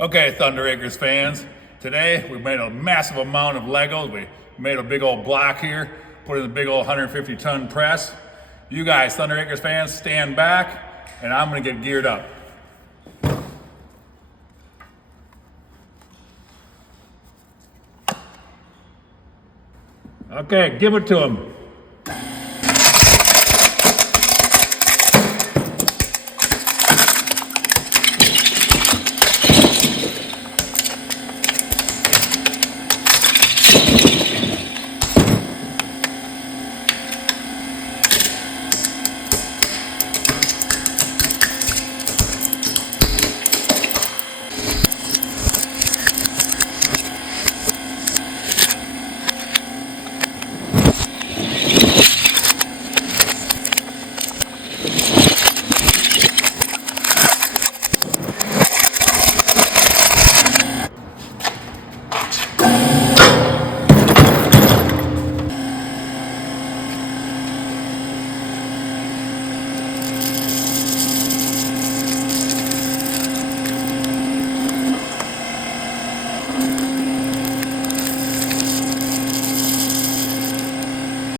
Okay, Thunder Acres fans, today we made a massive amount of Legos. We made a big old block here, put it in the big old 150-ton press. You guys, Thunder Acres fans, stand back, and I'm gonna get geared up. Okay, give it to him.